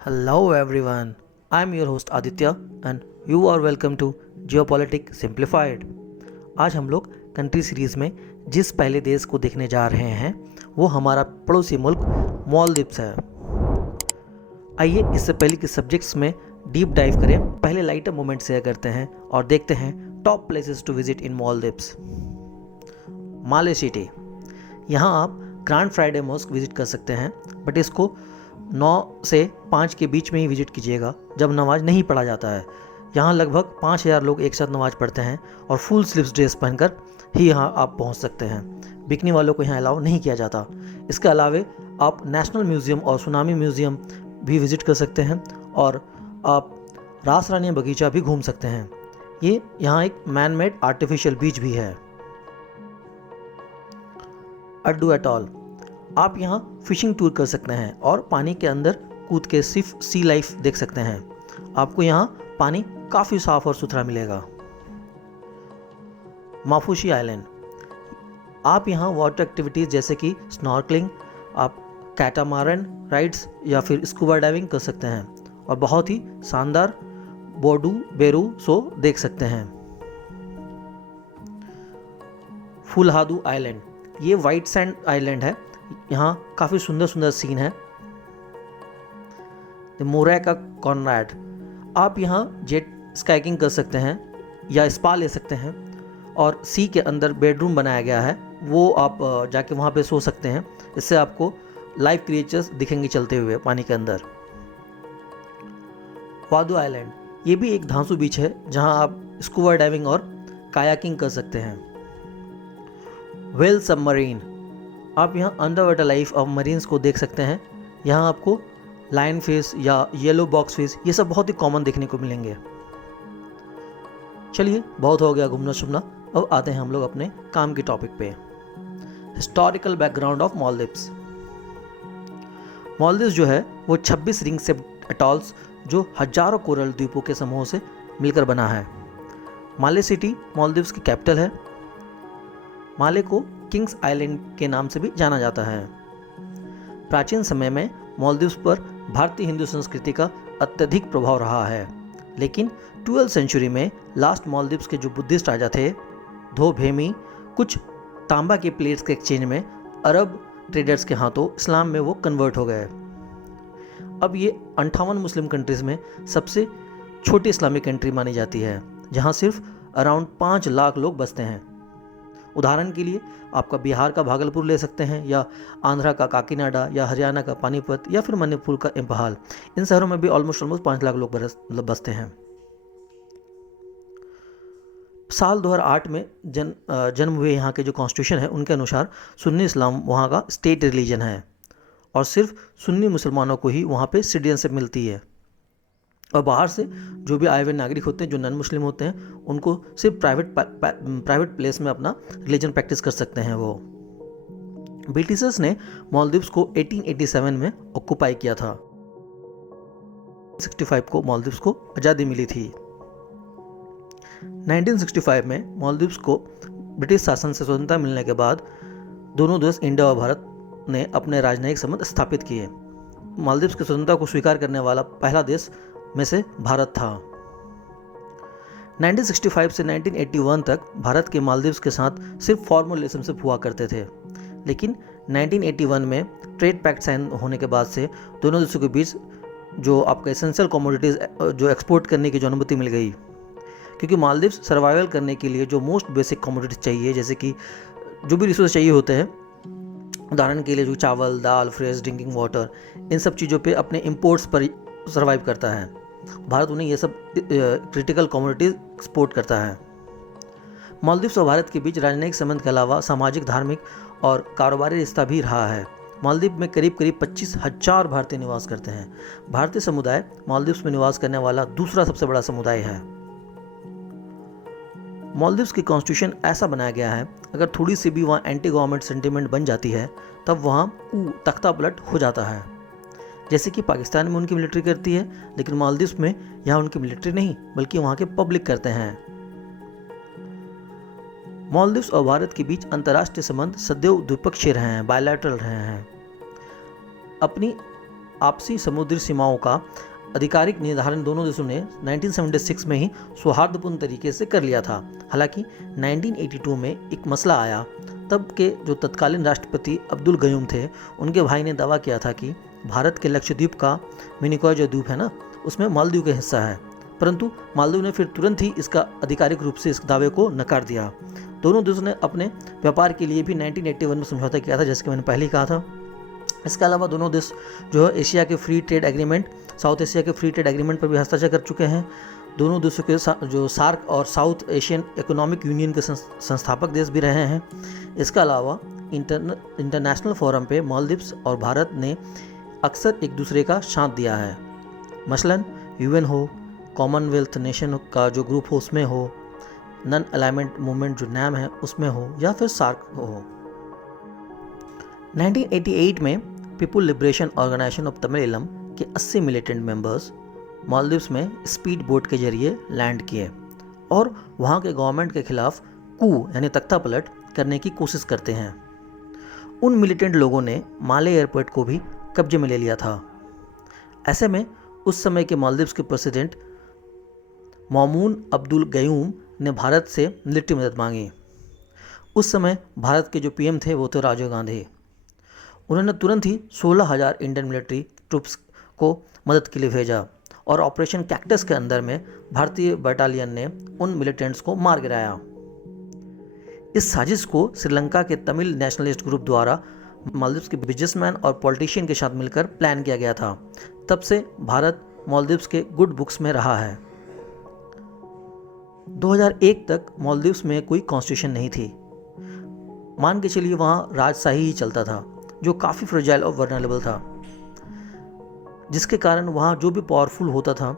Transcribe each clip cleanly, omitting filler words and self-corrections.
Hello everyone, I'm your host Aditya and you are welcome to Geopolitics Simplified। आज हम लोग country series में जिस पहले देश को देखने जा रहे हैं वो हमारा पड़ोसी मुल्क मालदीव्स है। आइए इससे पहले के सब्जेक्ट्स में डीप डाइव करें। पहले लाइटर मोमेंट शेयर करते हैं और देखते हैं top places to visit in Maldives. Male city, यहाँ आप ग्रैंड फ्राइडे मॉस्क विजिट कर सकते हैं, बट इसको 9 से 5 के बीच में ही विजिट कीजिएगा जब नमाज नहीं पढ़ा जाता है। यहाँ लगभग 5000 लोग एक साथ नमाज पढ़ते हैं और फुल स्लीव्स ड्रेस पहनकर ही यहाँ आप पहुँच सकते हैं। बिकनी वालों को यहाँ अलाउ नहीं किया जाता। इसके अलावे आप नेशनल म्यूज़ियम और सुनामी म्यूज़ियम भी विजिट कर सकते हैं और आप रास रानी बगीचा भी घूम सकते हैं। ये यहाँ एक मैन मेड आर्टिफिशियल बीच भी है। अड्डू एटॉल, आप यहाँ फिशिंग टूर कर सकते हैं और पानी के अंदर कूद के सिर्फ सी लाइफ देख सकते हैं। आपको यहाँ पानी काफ़ी साफ और सुथरा मिलेगा। माफुशी आइलैंड, आप यहाँ वाटर एक्टिविटीज़ जैसे कि स्नॉर्कलिंग, आप कैटामारन राइड्स या फिर स्कूबा डाइविंग कर सकते हैं और बहुत ही शानदार बोडू बेरू शो देख सकते हैं। फुलहादू आइलैंड, ये वाइट सैंड आइलैंड है। यहाँ काफ़ी सुंदर सुंदर सीन है। मोरै का कॉनराड, आप यहाँ जेट स्काइकिंग कर सकते हैं या स्पा ले सकते हैं और सी के अंदर बेडरूम बनाया गया है, वो आप जाके वहाँ पे सो सकते हैं। इससे आपको लाइव क्रिएचर्स दिखेंगे चलते हुए पानी के अंदर। वादू आइलैंड, ये भी एक धांसू बीच है जहाँ आप स्कूबा डाइविंग और कायाकिंग कर सकते हैं। वेल सबमरीन, आप यहाँ under water life of marines को देख सकते हैं। यहाँ आपको लायन फिश या येलो बॉक्स फिश ये सब बहुत ही कॉमन देखने को मिलेंगे। चलिए बहुत हो गया घूमना शुमना, अब आते हैं हम लोग अपने काम के टॉपिक पे। Historical background of Maldives. Maldives जो है वो 26 रिंग शेप्ड अटॉल्स जो हजारों कोरल द्वीपों के समूह से मिलकर बना है। माले सिटी मालदीव्स की कैपिटल है। माले को किंग्स आइलैंड के नाम से भी जाना जाता है। प्राचीन समय में मालदीव्स पर भारतीय हिंदू संस्कृति का अत्यधिक प्रभाव रहा है, लेकिन 12वीं सेंचुरी में लास्ट मालदीव्स के जो बुद्धिस्ट राजा थे धोभेमी, कुछ तांबा के प्लेट्स के एक्सचेंज में अरब ट्रेडर्स के हाथों इस्लाम में वो कन्वर्ट हो गए। अब ये 58 मुस्लिम कंट्रीज़ में सबसे छोटी इस्लामिक कंट्री मानी जाती है, जहाँ सिर्फ अराउंड 5 लाख लोग बसते हैं। उदाहरण के लिए आपका बिहार का भागलपुर ले सकते हैं या आंध्रा का काकीनाडा या हरियाणा का पानीपत या फिर मणिपुर का इम्फाल। इन शहरों में भी ऑलमोस्ट 5 लाख लोग बसते हैं। साल 2008 में जन्म हुए यहाँ के जो कॉन्स्टिट्यूशन है उनके अनुसार सुन्नी इस्लाम वहाँ का स्टेट रिलीजन है और सिर्फ सुन्नी मुसलमानों को ही वहाँ पे सिटीजनशिप मिलती है और बाहर से जो भी आए हुए नागरिक होते हैं जो नॉन मुस्लिम होते हैं उनको सिर्फ प्राइवेट प्लेस में अपना रिलीजन प्रैक्टिस कर सकते हैं। वो ब्रिटिशर्स ने मालदीव्स को 1887 में ऑक्युपाई किया था। 65 को मालदीव्स को आज़ादी मिली थी। 1965 में मालदीव्स को ब्रिटिश शासन से स्वतंत्रता मिलने के बाद दोनों देश इंडिया और भारत ने अपने राजनयिक संबंध स्थापित किए। मालदीव्स की स्वतंत्रता को स्वीकार करने वाला पहला देश में से भारत था। 1965 से 1981 तक भारत के मालदीव्स के साथ सिर्फ फॉर्मल रिलेशनशिप हुआ करते थे, लेकिन 1981 में ट्रेड पैक्ट साइन होने के बाद से दोनों देशों के बीच जो आपका एसेंशियल कमोडिटीज़ जो एक्सपोर्ट करने की जो अनुमति मिल गई, क्योंकि मालदीव्स सर्वाइवल करने के लिए जो मोस्ट बेसिक कमोडिटीज चाहिए, जैसे कि जो भी रिसोर्स चाहिए होते हैं, उदाहरण के लिए जो चावल, दाल, फ्रेश ड्रिंकिंग वाटर, इन सब चीज़ों पे अपने इंपोर्ट्स पर सर्वाइव करता है। भारत उन्हें ये सब क्रिटिकल कमोडिटीज एक्सपोर्ट करता है। मालदीव्स और भारत के बीच राजनयिक संबंध के अलावा सामाजिक, धार्मिक और कारोबारी रिश्ता भी रहा है। मालदीव में करीब 25,000 भारतीय निवास करते हैं। भारतीय समुदाय मालदीव्स में निवास करने वाला दूसरा सबसे बड़ा समुदाय है। मालदीव्स की कॉन्स्टिट्यूशन ऐसा बनाया गया है, अगर थोड़ी सी भी वहाँ एंटी गवर्नमेंट सेंटिमेंट बन जाती है तब वहाँ तख्ता पलट हो जाता है। जैसे कि पाकिस्तान में उनकी मिलिट्री करती है, लेकिन मालदीव्स में यहाँ उनकी मिलिट्री नहीं बल्कि वहाँ के पब्लिक करते हैं। मालदीव्स और भारत के बीच अंतर्राष्ट्रीय संबंध सदैव द्विपक्षीय रहे हैं, बायलैटरल रहे हैं। अपनी आपसी समुद्री सीमाओं का आधिकारिक निर्धारण दोनों देशों ने 1976 में ही सौहार्दपूर्ण तरीके से कर लिया था। हालांकि 1982 में एक मसला आया। तब के जो तत्कालीन राष्ट्रपति अब्दुल गयूम थे, उनके भाई ने दावा किया था कि भारत के लक्षद्वीप का मिनिकॉय जो द्वीप है ना, उसमें मालदीव का हिस्सा है। परंतु मालदीव ने फिर तुरंत ही इसका आधिकारिक रूप से इस दावे को नकार दिया। दोनों देशों ने अपने व्यापार के लिए भी 1981 में समझौता किया था, जैसे कि मैंने पहले ही कहा था। इसके अलावा दोनों देश जो है एशिया के free trade agreement, south Asia के फ्री ट्रेड एग्रीमेंट पर भी हस्ताक्षर कर चुके हैं। दोनों देशों के जो सार्क और साउथ एशियन इकोनॉमिक यूनियन के संस्थापक देश भी रहे हैं। इसके अलावा इंटरनेशनल फोरम पे मालदीव्स और भारत ने अक्सर एक दूसरे का साथ दिया है। मसलन यूएन हो, कॉमनवेल्थ नेशन का जो ग्रुप हो उसमें हो, नॉन अलाइनमेंट मूवमेंट जो नाम है उसमें हो, या फिर सार्क हो। 1988 में पीपुल लिबरेशन ऑर्गेनाइजेशन ऑफ तमिलम के 80 मिलिटेंट मेंबर्स मालदीव्स में स्पीड बोट के जरिए लैंड किए और वहाँ के गवर्नमेंट के खिलाफ कू यानी तख्ता पलट करने की कोशिश करते हैं। उन मिलिटेंट लोगों ने माले एयरपोर्ट को भी कब्जे में ले लिया था। ऐसे में उस समय के मालदीव्स के प्रेसिडेंट मौमून अब्दुल गयूम ने भारत से मिलिट्री मदद मांगी। उस समय भारत के जो पीएम थे वो थे राजीव गांधी। उन्होंने तुरंत ही 16,000 इंडियन मिलिट्री ट्रूप्स को मदद के लिए भेजा और ऑपरेशन कैक्टस के अंदर में भारतीय बटालियन ने उन मिलिटेंट्स को मार गिराया। इस साजिश को श्रीलंका के तमिल नेशनलिस्ट ग्रुप द्वारा मालदीव्स के बिजनेसमैन और पॉलिटिशियन के साथ मिलकर प्लान किया गया था। तब से भारत मालदीव्स के गुड बुक्स में रहा है। 2001 तक मालदीव्स में कोई कॉन्स्टिट्यूशन नहीं थी। मान के चलिए वहाँ राजशाही ही चलता था, जो काफ़ी फ्रेजाइल और वर्नरेबल था, जिसके कारण वहाँ जो भी पावरफुल होता था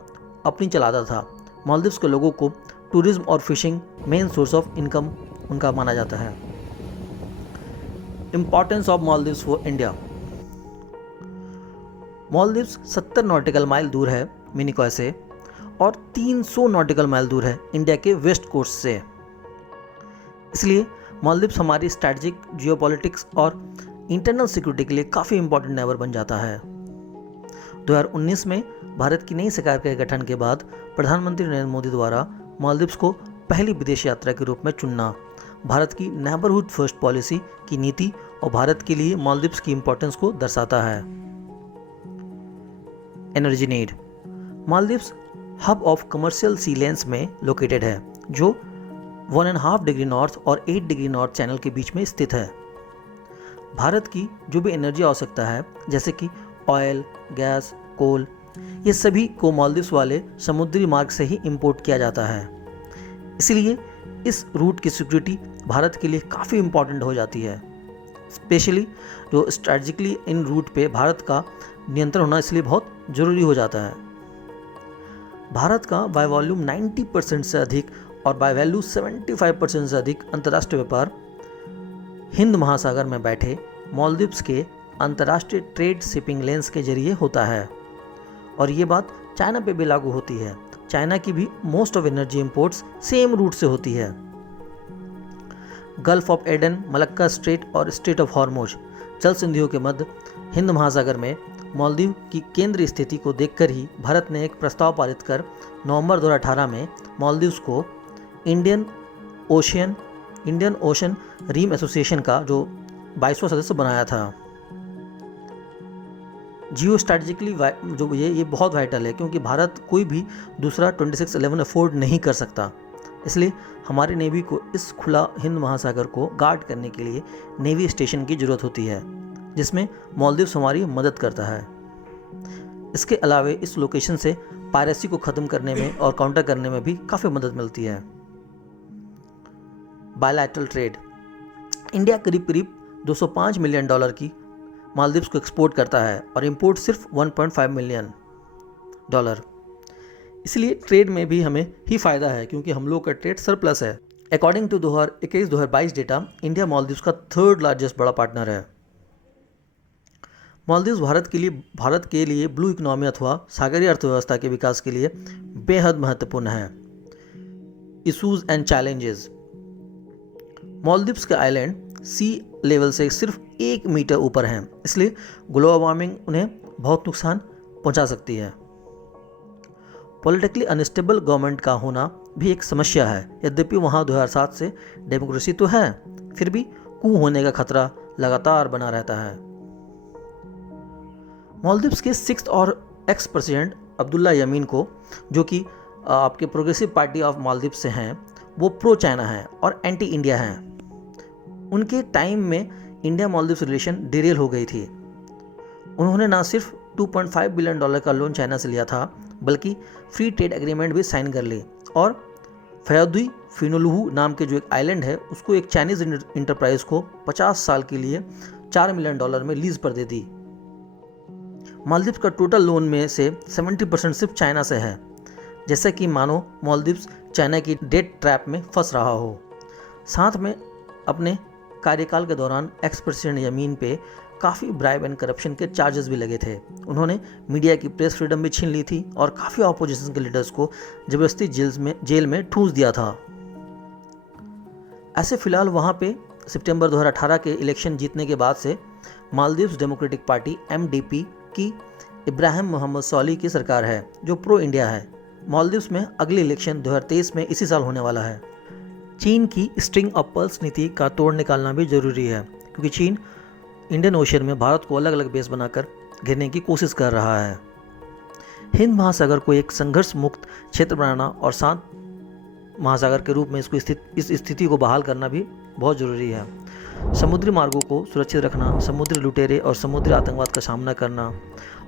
अपनी चलाता था। मालदीव्स के लोगों को टूरिज्म और fishing main source of income उनका माना जाता है। Importance of Maldives for India. Maldives 70 nautical mile दूर है मिनिकॉय से और 300 नॉटिकल माइल दूर है इंडिया के वेस्ट कोस्ट से। इसलिए मालदीव्स हमारी स्ट्रैटेजिक, जियोपॉलिटिक्स और इंटरनल सिक्योरिटी के लिए काफ़ी इंपॉर्टेंट नेबर बन जाता है। 2019 में भारत की नई सरकार के गठन के बाद प्रधानमंत्री नरेंद्र मोदी द्वारा मालदीव्स को पहली विदेश यात्रा के रूप में चुनना भारत की नेबरहुड फर्स्ट पॉलिसी की नीति और भारत के लिए मालदीव्स की इंपॉर्टेंस को दर्शाता है। Energy need. Maldives hub of commercial sea lanes में लोकेटेड है, जो 1.5 डिग्री नॉर्थ और 8 डिग्री नॉर्थ चैनल के बीच में स्थित है। भारत की जो भी एनर्जी आवश्यकता है, जैसे कि ऑयल, गैस, कोल, ये सभी को मालदीव्स वाले समुद्री मार्ग से ही इंपोर्ट किया जाता है। इसलिए इस रूट की सिक्योरिटी भारत के लिए काफ़ी इंपॉर्टेंट हो जाती है। स्पेशली जो स्ट्रैटेजिकली इन रूट पे भारत का नियंत्रण होना इसलिए बहुत ज़रूरी हो जाता है। भारत का बाय वॉल्यूम 90% से अधिक और बाय वैल्यू 75% से अधिक अंतर्राष्ट्रीय व्यापार हिंद महासागर में बैठे मालदीव्स के अंतर्राष्ट्रीय ट्रेड शिपिंग लेन्स के जरिए होता है। और ये बात चाइना पे भी लागू होती है। चाइना की भी most of energy imports same route से होती है। Gulf of Aden, Malacca Strait और स्ट्रेट ऑफ हॉर्मुज जल संधियों के मध्य हिंद महासागर में मालदीव की केंद्रीय स्थिति को देखकर ही भारत ने एक प्रस्ताव पारित कर नवंबर 2018 में मालदीव्स को इंडियन ओशन रीम एसोसिएशन का जो 22वां सदस्य बनाया था। जियो स्ट्रैटेजिकली जो ये बहुत वाइटल है, क्योंकि भारत कोई भी दूसरा 2611 अफोर्ड नहीं कर सकता। इसलिए हमारी नेवी को इस खुला हिंद महासागर को गार्ड करने के लिए नेवी स्टेशन की ज़रूरत होती है, जिसमें मालदीव्स हमारी मदद करता है। इसके अलावा इस लोकेशन से पायरेसी को ख़त्म करने में और काउंटर करने में भी काफ़ी मदद मिलती है। Bilateral trade. इंडिया करीब करीब $205 मिलियन की मालदीव्स को एक्सपोर्ट करता है और इंपोर्ट सिर्फ $1.5 मिलियन। इसलिए ट्रेड में भी हमें ही फ़ायदा है, क्योंकि हम लोग का ट्रेड सरप्लस है। According to 2021-2022 data, India Maldives का 3rd लार्जेस्ट बड़ा पार्टनर है। मालदीव्स भारत के लिए ब्लू इकोनॉमी अथवा सागरीय अर्थव्यवस्था के विकास के लिए बेहद महत्वपूर्ण है। Issues and challenges. मालदीव्स के आइलैंड सी लेवल से सिर्फ 1 मीटर ऊपर हैं, इसलिए ग्लोबल वार्मिंग उन्हें बहुत नुकसान पहुंचा सकती है। पॉलिटिकली अनस्टेबल गवर्नमेंट का होना भी एक समस्या है। यद्यपि वहाँ 2007 से डेमोक्रेसी तो है, फिर भी कू होने का खतरा लगातार बना रहता है। मालदीव्स के 6th और एक्स प्रेसिडेंट अब्दुल्ला यमीन को, जो कि आपके प्रोग्रेसिव पार्टी ऑफ मालदीव से हैं, वो प्रो चाइना हैं और एंटी इंडिया हैं। उनके टाइम में इंडिया मालदीव्स रिलेशन डिरेल हो गई थी। उन्होंने ना सिर्फ $2.5 बिलियन का लोन चाइना से लिया था, बल्कि फ्री ट्रेड एग्रीमेंट भी साइन कर ली और फयादुई फिनुलुहु नाम के जो एक आइलैंड है उसको एक चाइनीज इंटरप्राइज को 50 साल के लिए $4 मिलियन में लीज पर दे दी। मालदीव का टोटल लोन में से 70% सिर्फ चाइना से है, जैसे कि मानो मालदीव्स चाइना की डेट ट्रैप में फंस रहा हो। साथ में अपने कार्यकाल के दौरान एक्स प्रेसिडेंट यमीन पे काफ़ी ब्राइब एंड करप्शन के चार्जेस भी लगे थे। उन्होंने मीडिया की प्रेस फ्रीडम भी छीन ली थी और काफ़ी ऑपोजिशन के लीडर्स को जबरदस्ती जेल में ठूंस दिया था। ऐसे फिलहाल वहाँ पे सितंबर 2018 के इलेक्शन जीतने के बाद से मालदीव्स डेमोक्रेटिक पार्टी MDP की इब्राहिम मोहम्मद सोली की सरकार है, जो प्रो इंडिया है। मालदीव्स में अगले इलेक्शन 2023 में इसी साल होने वाला है। चीन की स्ट्रिंग ऑफ पर्ल्स नीति का तोड़ निकालना भी जरूरी है, क्योंकि चीन इंडियन ओशन में भारत को अलग अलग बेस बनाकर घेरने की कोशिश कर रहा है। हिंद महासागर को एक संघर्ष मुक्त क्षेत्र बनाना और शांत महासागर के रूप में इस स्थिति को बहाल करना भी बहुत ज़रूरी है। समुद्री मार्गों को सुरक्षित रखना, समुद्री लुटेरे और समुद्री आतंकवाद का सामना करना,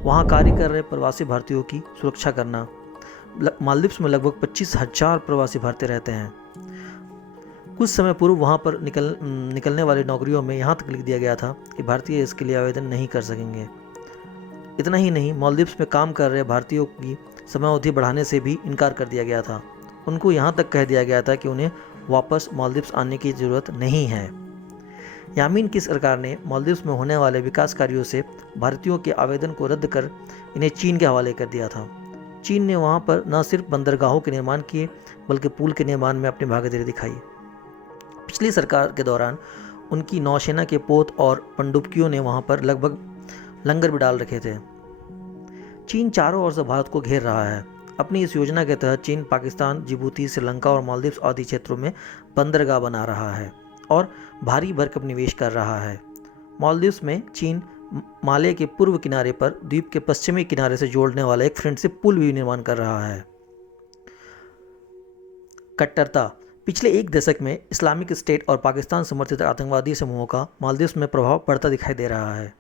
वहाँ कार्य कर रहे प्रवासी भारतीयों की सुरक्षा करना। मालदीव्स में लगभग 25,000 प्रवासी भारतीय रहते हैं। कुछ समय पूर्व वहाँ पर निकलने वाली नौकरियों में यहाँ तक लिख दिया गया था कि भारतीय इसके लिए आवेदन नहीं कर सकेंगे। इतना ही नहीं, मालदीव्स में काम कर रहे भारतीयों की समयावधि बढ़ाने से भी इनकार कर दिया गया था। उनको यहाँ तक कह दिया गया था कि उन्हें वापस मालदीव्स आने की ज़रूरत नहीं है। यामीन की सरकार ने मालदीव्स में होने वाले विकास कार्यों से भारतीयों के आवेदन को रद्द कर इन्हें चीन के हवाले कर दिया था। चीन ने वहाँ पर न सिर्फ बंदरगाहों के निर्माण किए, बल्कि पुल के निर्माण में अपनी भागीदारी दिखाई। पिछली सरकार के दौरान उनकी नौसेना के पोत और पनडुब्बियों ने वहाँ पर लगभग लंगर भी डाल रखे थे। चीन चारों ओर से भारत को घेर रहा है। अपनी इस योजना के तहत चीन पाकिस्तान, जिबूती, श्रीलंका और मालदीव्स आदि क्षेत्रों में बंदरगाह बना रहा है और भारी भरकम निवेश कर रहा है। मालदीव्स में चीन माले के पूर्व किनारे पर द्वीप के पश्चिमी किनारे से जोड़ने वाला एक फ्रेंडशिप पुल भी निर्माण कर रहा है। कट्टरता। पिछले एक दशक में इस्लामिक स्टेट और पाकिस्तान समर्थित आतंकवादी समूहों का मालदीव्स में प्रभाव बढ़ता दिखाई दे रहा है।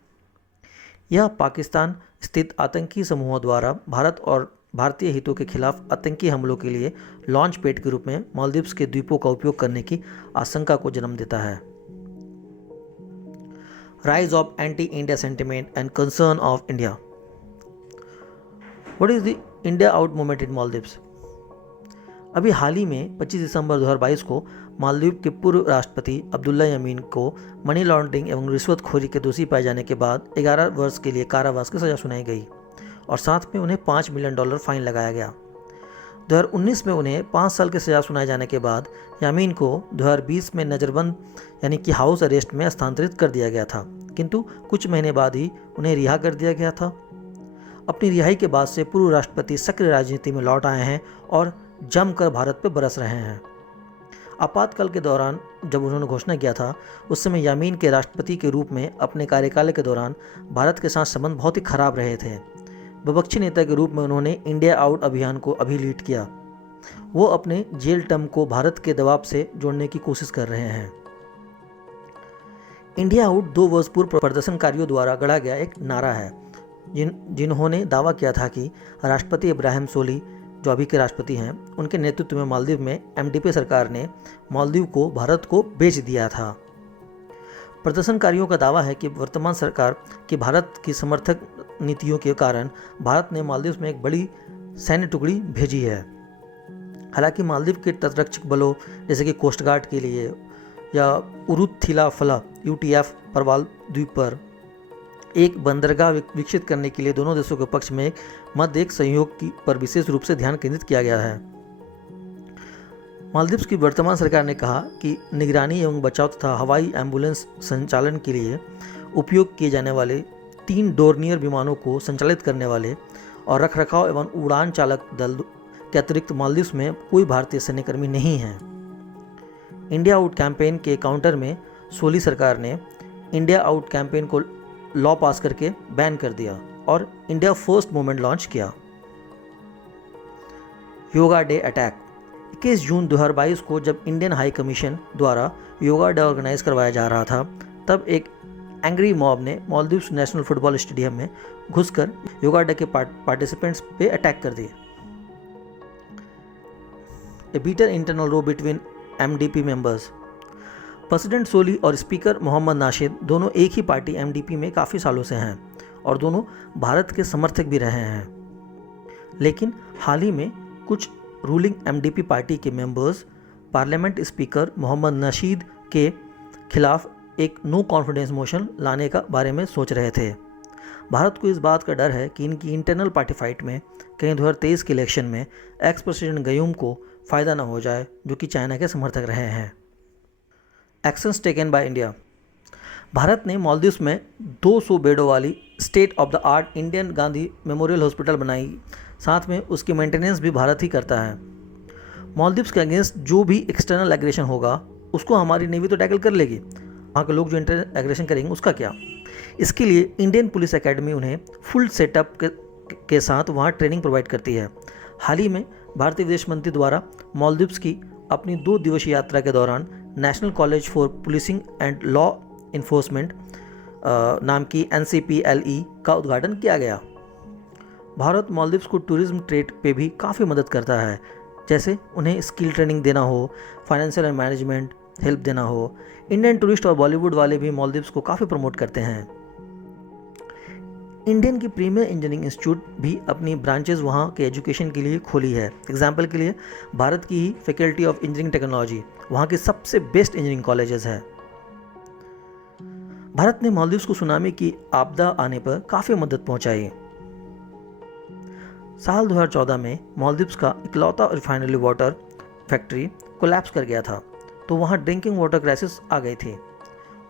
यह पाकिस्तान स्थित आतंकी समूहों द्वारा भारत और भारतीय हितों के खिलाफ आतंकी हमलों के लिए लॉन्च पैड के रूप में मालदीव्स के द्वीपों का उपयोग करने की आशंका को जन्म देता है। Rise of anti India sentiment and concern of India. What is the India out movement in Maldives? अभी हाल ही में 25 दिसंबर 2022 को मालदीव के पूर्व राष्ट्रपति अब्दुल्ला यमीन को मनी लॉन्ड्रिंग एवं रिश्वतखोरी के दोषी पाए जाने के बाद 11 वर्ष के लिए कारावास की सजा सुनाई गई और साथ में उन्हें $5 मिलियन फाइन लगाया गया। 2019 में उन्हें 5 साल की सजा सुनाए जाने के बाद यामीन को 2020 में नज़रबंद यानी कि हाउस अरेस्ट में स्थानांतरित कर दिया गया था, किंतु कुछ महीने बाद ही उन्हें रिहा कर दिया गया था। अपनी रिहाई के बाद से पूर्व राष्ट्रपति सक्रिय राजनीति में लौट आए हैं और जमकर भारत पर बरस रहे हैं। आपातकाल के दौरान जब उन्होंने घोषणा किया था, उस समय यामीन के राष्ट्रपति के रूप में अपने कार्यकाल के दौरान भारत के साथ संबंध बहुत ही खराब रहे थे। विपक्षी नेता के रूप में उन्होंने इंडिया आउट अभियान को अभी लीड किया। वो अपने जेल टर्म को भारत के दबाव से जोड़ने की कोशिश कर रहे हैं। इंडिया आउट 2 वर्ष पूर्व प्रदर्शनकारियों द्वारा गढ़ा गया एक नारा है, जिन्होंने दावा किया था कि राष्ट्रपति इब्राहिम सोली, जो अभी के राष्ट्रपति हैं, उनके नेतृत्व में मालदीव में MDP सरकार ने मालदीव को भारत को बेच दिया था। प्रदर्शनकारियों का दावा है कि वर्तमान सरकार की भारत की समर्थक नीतियों के कारण भारत ने मालदीव में एक बड़ी सैन्य टुकड़ी भेजी है। हालांकि मालदीव के तटरक्षक बलों जैसे कि कोस्ट गार्ड के लिए या उरुथिलाफला UTF परवाल द्वीप पर एक बंदरगाह विकसित करने के लिए दोनों देशों के पक्ष में मध्य एक सहयोग पर विशेष रूप से ध्यान केंद्रित किया गया है। मालदीव्स की वर्तमान सरकार ने कहा कि निगरानी एवं बचाव तथा हवाई एम्बुलेंस संचालन के लिए उपयोग किए जाने वाले 3 डोर्नियर विमानों को संचालित करने वाले और रखरखाव एवं उड़ान चालक दल के अतिरिक्त मालदीव्स में कोई भारतीय सैन्यकर्मी नहीं हैं। इंडिया आउट कैंपेन के काउंटर में सोली सरकार ने इंडिया आउट कैंपेन को लॉ पास करके बैन कर दिया और इंडिया फर्स्ट मूवमेंट लॉन्च किया। योगा डे अटैक 21 जून 2022 को जब इंडियन हाई कमीशन द्वारा योगा डे ऑर्गेनाइज करवाया जा रहा था, तब एक एंग्री मॉब ने मालदीव्स नेशनल फुटबॉल स्टेडियम में घुसकर योगा डे के पार्टिसिपेंट्स पे अटैक कर दिए। ए बीटर इंटरनल रो बिटवीन एमडीपी मेंबर्स। प्रेसिडेंट सोली और स्पीकर मोहम्मद नाशिद दोनों एक ही पार्टी एमडीपी में काफ़ी सालों से हैं और दोनों भारत के समर्थक भी रहे हैं। लेकिन हाल ही में कुछ रूलिंग एमडीपी पार्टी के members parliament speaker Mohammad Nasheed के खिलाफ एक नो कॉन्फिडेंस मोशन लाने का बारे में सोच रहे थे। भारत को इस बात का डर है कि इनकी इंटरनल पार्टी फाइट में कहीं 2023 के इलेक्शन में एक्स प्रेसिडेंट गयूम को फ़ायदा न हो जाए, जो कि चाइना के समर्थक रहे हैं। Actions taken by India. Bharat ने मालदीव्स में 200 बेडों वाली state of the art Indian Gandhi memorial hospital बनाई, साथ में उसकी मेंटेनेंस भी भारत ही करता है। मालदीव्स के अगेंस्ट जो भी एक्सटर्नल एग्रेशन होगा उसको हमारी नेवी तो टैकल कर लेगी, वहाँ के लोग जो इंटरनल एग्रेशन करेंगे उसका क्या। इसके लिए इंडियन पुलिस एकेडमी उन्हें फुल सेटअप के साथ वहाँ ट्रेनिंग प्रोवाइड करती है। हाल ही में भारतीय विदेश मंत्री द्वारा मालदीव्स की अपनी 2 दिवसीय यात्रा के दौरान national college for policing and law enforcement नाम की NCPLE का उद्घाटन किया गया। भारत मालदीव्स को टूरिज्म ट्रेड पे भी काफ़ी मदद करता है, जैसे उन्हें स्किल ट्रेनिंग देना हो, फाइनेंशियल एंड मैनेजमेंट हेल्प देना हो। इंडियन टूरिस्ट और बॉलीवुड वाले भी मालदीव्स को काफ़ी प्रमोट करते हैं। इंडियन की प्रीमियर इंजीनियरिंग इंस्टीट्यूट भी अपनी ब्रांचेज वहाँ के एजुकेशन के लिए खोली है। एग्जाम्पल के लिए भारत की ही फैकल्टी ऑफ इंजीनियरिंग टेक्नोलॉजी वहाँ की सबसे बेस्ट इंजीनियरिंग कॉलेजेस है। भारत ने मालदीव्स को सुनामी की आपदा आने पर काफ़ी मदद पहुंचाई। साल 2014 में मालदीव्स का इकलौता रिफाइनरी वाटर फैक्ट्री कोलैप्स कर गया था, तो वहाँ ड्रिंकिंग वाटर क्राइसिस आ गई थी।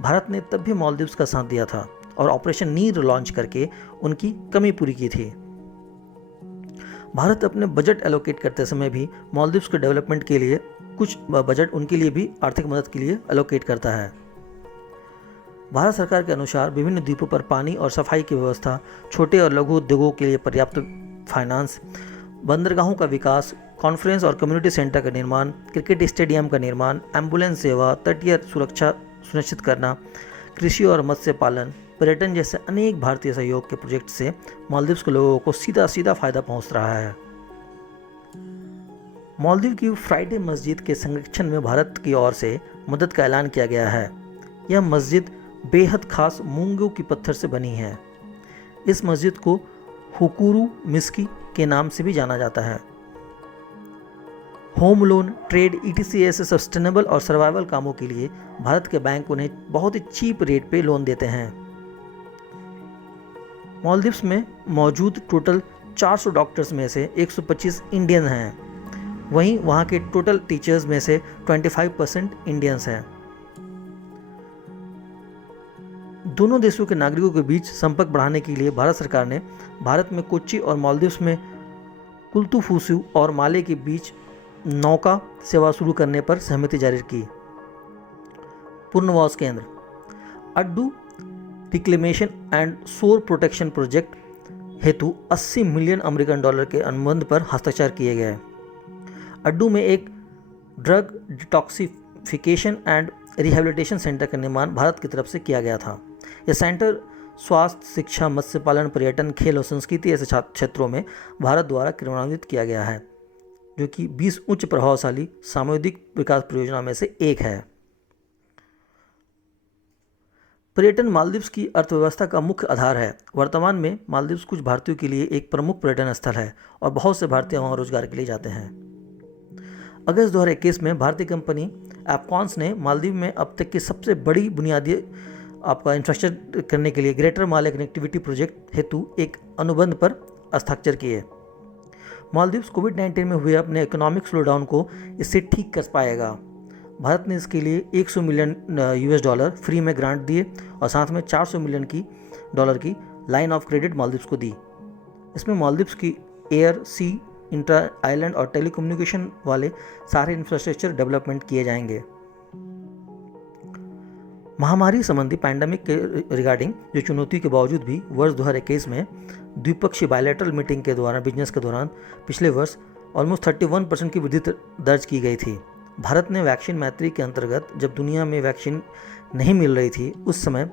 भारत ने तब भी मालदीव्स का साथ दिया था और ऑपरेशन नीर लॉन्च करके उनकी कमी पूरी की थी। भारत अपने बजट एलोकेट करते समय भी मालदीव्स के डेवलपमेंट के लिए कुछ बजट उनके लिए भी आर्थिक मदद के लिए एलोकेट करता है। भारत सरकार के अनुसार विभिन्न द्वीपों पर पानी और सफाई की व्यवस्था, छोटे और लघु उद्योगों के लिए पर्याप्त फाइनेंस, बंदरगाहों का विकास, कॉन्फ्रेंस और कम्युनिटी सेंटर का निर्माण, क्रिकेट स्टेडियम का निर्माण, एम्बुलेंस सेवा, तटीय सुरक्षा सुनिश्चित करना, कृषि और मत्स्य पालन, पर्यटन जैसे अनेक भारतीय सहयोग के प्रोजेक्ट से मालदीव्स के लोगों को सीधा सीधा फायदा पहुंच रहा है। मालदीव की फ्राइडे मस्जिद के संरक्षण में भारत की ओर से मदद का ऐलान किया गया है। यह मस्जिद बेहद खास मूंगों की पत्थर से बनी है। इस मस्जिद को हुकुरू मिस्की के नाम से भी जाना जाता है। होम लोन, ट्रेड, ETC ऐसे सस्टेनेबल और सर्वाइवल कामों के लिए भारत के बैंक उन्हें बहुत ही चीप रेट पे लोन देते हैं। मालदीव्स में मौजूद टोटल 400 डॉक्टर्स में से 125 इंडियन हैं। वहीं वहाँ के टोटल टीचर्स में से 25% इंडियंस हैं। दोनों देशों के नागरिकों के बीच संपर्क बढ़ाने के लिए भारत सरकार ने भारत में कोच्चि और मालदीव्स में कुल्तुफुसु और माले के बीच नौका सेवा शुरू करने पर सहमति जारी की। पुनर्वास केंद्र। अड्डू रिक्लेमेशन एंड शोर प्रोटेक्शन प्रोजेक्ट हेतु 80 मिलियन अमेरिकन डॉलर के अनुबंध पर हस्ताक्षर किए गए। अड्डू में एक drug detoxification and rehabilitation centre का निर्माण भारत की तरफ से किया गया था। यह सेंटर स्वास्थ्य, शिक्षा, मत्स्य पालन, पर्यटन, खेल और संस्कृति ऐसे क्षेत्रों में भारत द्वारा क्रियान्वित किया गया है, जो कि 20 उच्च प्रभावशाली सामुदायिक विकास परियोजना में से एक है। पर्यटन मालदीव्स की अर्थव्यवस्था का मुख्य आधार है। वर्तमान में मालदीव्स कुछ भारतीयों के लिए एक प्रमुख पर्यटन स्थल है और बहुत से भारतीय वहाँ रोजगार के लिए जाते हैं। अगस्त 2021 में भारतीय कंपनी एपकॉन्स ने मालदीव में अब तक की सबसे बड़ी बुनियादी आपका इंफ्रास्ट्रक्चर करने के लिए ग्रेटर माले कनेक्टिविटी प्रोजेक्ट हेतु एक अनुबंध पर हस्ताक्षर किए। मालदीव्स कोविड-19 में हुए अपने इकोनॉमिक स्लोडाउन को इससे ठीक कर पाएगा। भारत ने इसके लिए 100 मिलियन यूएस डॉलर फ्री में ग्रांट दिए और साथ में 400 मिलियन डॉलर की लाइन ऑफ क्रेडिट मालदीव्स को दी। इसमें मालदीव्स की एयर, सी, इंट्रा आइलैंड और टेलीकम्युनिकेशन वाले सारे इंफ्रास्ट्रक्चर डेवलपमेंट किए जाएंगे। महामारी संबंधी पैंडेमिक के रिगार्डिंग जो चुनौती के बावजूद भी वर्ष 2021 में द्विपक्षीय बायलैटरल मीटिंग के दौरान बिजनेस के दौरान पिछले वर्ष ऑलमोस्ट 31% की वृद्धि दर्ज की गई थी। भारत ने वैक्सीन मैत्री के अंतर्गत जब दुनिया में वैक्सीन नहीं मिल रही थी, उस समय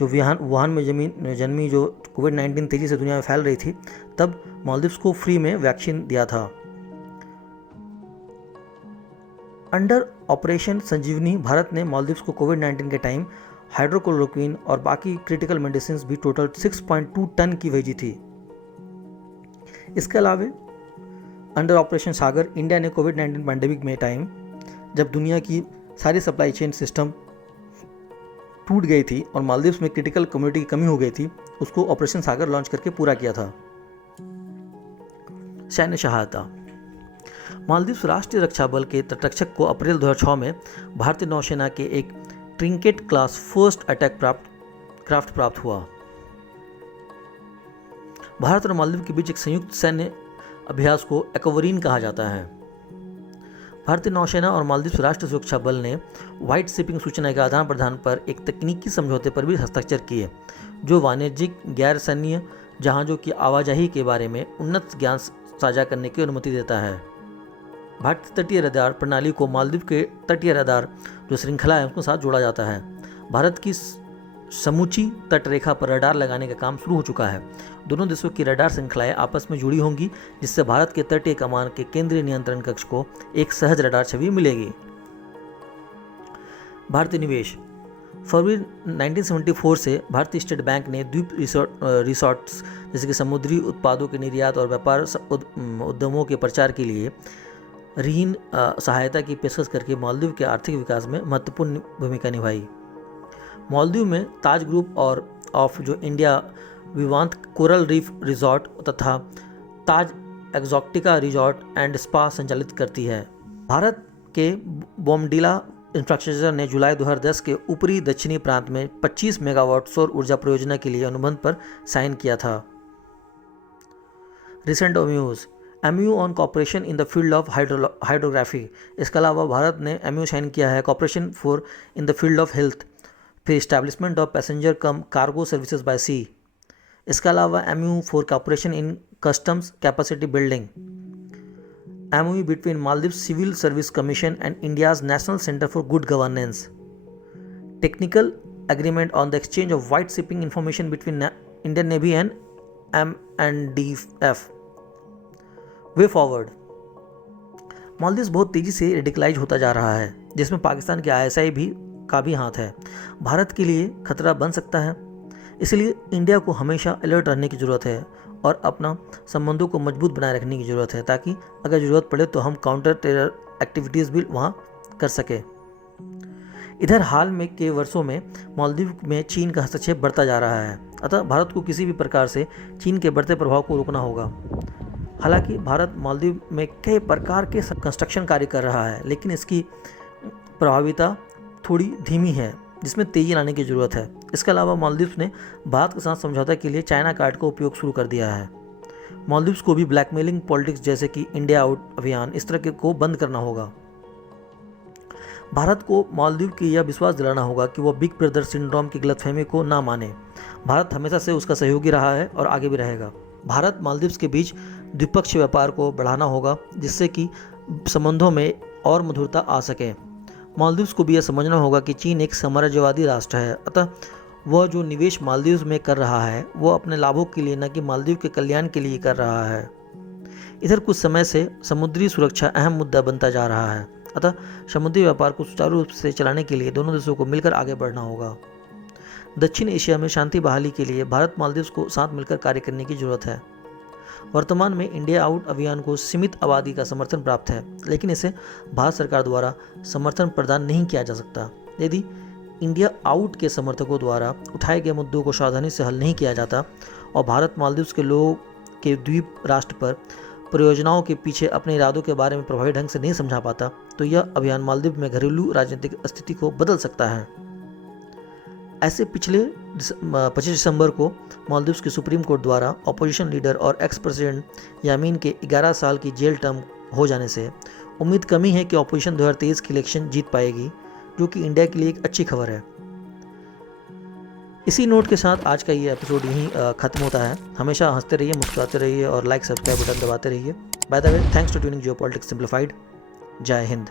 जो वुहान में जन्मी जो कोविड-19 तेज़ी से दुनिया में फैल रही थी, तब मालदीव्स को फ्री में वैक्सीन दिया था। अंडर ऑपरेशन संजीवनी भारत ने मालदीव्स को कोविड-19 के टाइम हाइड्रोक्लोरोक्विन और बाकी क्रिटिकल मेडिसिन भी टोटल 6.2 टन की भेजी थी। इसके अलावा अंडर ऑपरेशन सागर इंडिया ने कोविड-19 पैंडेमिक में टाइम जब दुनिया की सारी सप्लाई चेन सिस्टम टूट गई थी और मालदीव्स में क्रिटिकल कम्युनिटी की कमी हो गई थी, उसको ऑपरेशन सागर लॉन्च करके पूरा किया था। सैन्य सहायता। मालदीव्स राष्ट्रीय रक्षा बल के तटरक्षक को अप्रैल 2006 में भारतीय नौसेना के एक trinket class first attack craft प्राप्त हुआ। भारत और मालदीव के बीच एक संयुक्त सैन्य अभ्यास को एक्वारीन कहा जाता है। भारतीय नौसेना और मालदीव राष्ट्रीय सुरक्षा बल ने व्हाइट शिपिंग सूचना के आदान प्रदान पर एक तकनीकी समझौते पर भी हस्ताक्षर किए, जो वाणिज्यिक गैर सैन्य जहाज़ों की आवाजाही के बारे में उन्नत ज्ञान साझा करने की अनुमति देता है। भारतीय तटीय रडार प्रणाली को मालदीव के तटीय रडार जो श्रृंखला है उसके साथ जोड़ा जाता है। भारत की समूची तटरेखा पर रडार लगाने का काम शुरू हो चुका है। दोनों देशों की रडार श्रृंखलाएं आपस में जुड़ी होंगी, जिससे भारत के तटीय कमान के केंद्रीय नियंत्रण कक्ष को एक सहज रडार छवि मिलेगी। भारतीय निवेश। फरवरी 1974 से भारतीय स्टेट बैंक ने द्वीप रिसोर्ट्स जैसे कि समुद्री उत्पादों के निर्यात और व्यापार उद्यमों के प्रचार के लिए ऋण सहायता की पेशकश करके मालदीव के आर्थिक विकास में महत्वपूर्ण भूमिका निभाई। मालदीव में ताज ग्रुप और ऑफ जो इंडिया विवांत कोरल रीफ रिजॉर्ट तथा ताज एक्सोटिका रिजॉर्ट एंड स्पा संचालित करती है। भारत के बोमडिला इंफ्रास्ट्रक्चर ने जुलाई 2010 के ऊपरी दक्षिणी प्रांत में 25 मेगावाट सौर ऊर्जा परियोजना के लिए अनुबंध पर साइन किया था। Recent MOU on cooperation in the field of hydrography. इसके अलावा भारत ने MOU साइन किया है cooperation for in the field of health, फिर establishment of passenger cum cargo services by sea. इसके अलावा MOU for cooperation in customs capacity building, MOU between Maldives Civil Service Commission and India's National Center for Good Governance. Technical agreement on the exchange of white shipping information between Indian Navy and MNDF. Way forward. Maldives बहुत तेज़ी से radicalise होता जा रहा है, जिसमें पाकिस्तान के ISI का भी हाथ है। भारत के लिए खतरा बन सकता है, इसलिए इंडिया को हमेशा अलर्ट रहने की ज़रूरत है और अपना संबंधों को मजबूत बनाए रखने की ज़रूरत है, ताकि अगर ज़रूरत पड़े तो हम काउंटर टेरर एक्टिविटीज़ भी वहाँ कर सके। इधर हाल में के वर्षों में मालदीव में चीन का हस्तक्षेप बढ़ता जा रहा है, अतः भारत को किसी भी प्रकार से चीन के बढ़ते प्रभाव को रोकना होगा। हालांकि भारत मालदीव में कई प्रकार के कंस्ट्रक्शन कार्य कर रहा है, लेकिन इसकी प्रभाविता थोड़ी धीमी है, जिसमें तेज़ी लाने की ज़रूरत है। इसके अलावा मालदीव्स ने भारत के साथ समझौता के लिए चाइना कार्ड का उपयोग शुरू कर दिया है। मालदीव्स को भी ब्लैकमेलिंग पॉलिटिक्स जैसे कि इंडिया आउट अभियान इस तरह के को बंद करना होगा। भारत को मालदीव की यह विश्वास दिलाना होगा कि वह बिग ब्रदर सिंड्रोम की गलतफहमी को ना माने। भारत हमेशा से उसका सहयोगी रहा है और आगे भी रहेगा। भारत मालदीव्स के बीच द्विपक्षीय व्यापार को बढ़ाना होगा, जिससे कि संबंधों में और मधुरता आ सके। मालदीव्स को भी यह समझना होगा कि चीन एक साम्राज्यवादी राष्ट्र है, अतः वह जो निवेश मालदीव्स में कर रहा है वह अपने लाभों के लिए न कि मालदीव के कल्याण के लिए कर रहा है। इधर कुछ समय से समुद्री सुरक्षा अहम मुद्दा बनता जा रहा है, अतः समुद्री व्यापार को सुचारू रूप से चलाने के लिए दोनों देशों को मिलकर आगे बढ़ना होगा। दक्षिण एशिया में शांति बहाली के लिए भारत मालदीव्स को साथ मिलकर कार्य करने की जरूरत है। वर्तमान में इंडिया आउट अभियान को सीमित आबादी का समर्थन प्राप्त है, लेकिन इसे भारत सरकार द्वारा समर्थन प्रदान नहीं किया जा सकता। यदि इंडिया आउट के समर्थकों द्वारा उठाए गए मुद्दों को सावधानी से हल नहीं किया जाता और भारत मालदीव्स के लोगों के द्वीप राष्ट्र पर परियोजनाओं के पीछे अपने इरादों के बारे में प्रभावी ढंग से नहीं समझा पाता तो यह अभियान मालदीव में घरेलू राजनीतिक स्थिति को बदल सकता है। ऐसे पिछले 25 दिसंबर को मालदीव की सुप्रीम कोर्ट द्वारा अपोजिशन लीडर और एक्स प्रेसिडेंट यामीन के 11 साल की जेल टर्म हो जाने से उम्मीद कमी है कि अपोजिशन 2023 की इलेक्शन जीत पाएगी, जो कि इंडिया के लिए एक अच्छी खबर है। इसी नोट के साथ आज का ये एपिसोड यहीं ख़त्म होता है। हमेशा हंसते रहिए, मुस्कुराते रहिए और लाइक सब्सक्राइब बटन दबाते रहिए। By the way, thanks to tuning geopolitics simplified. जय हिंद।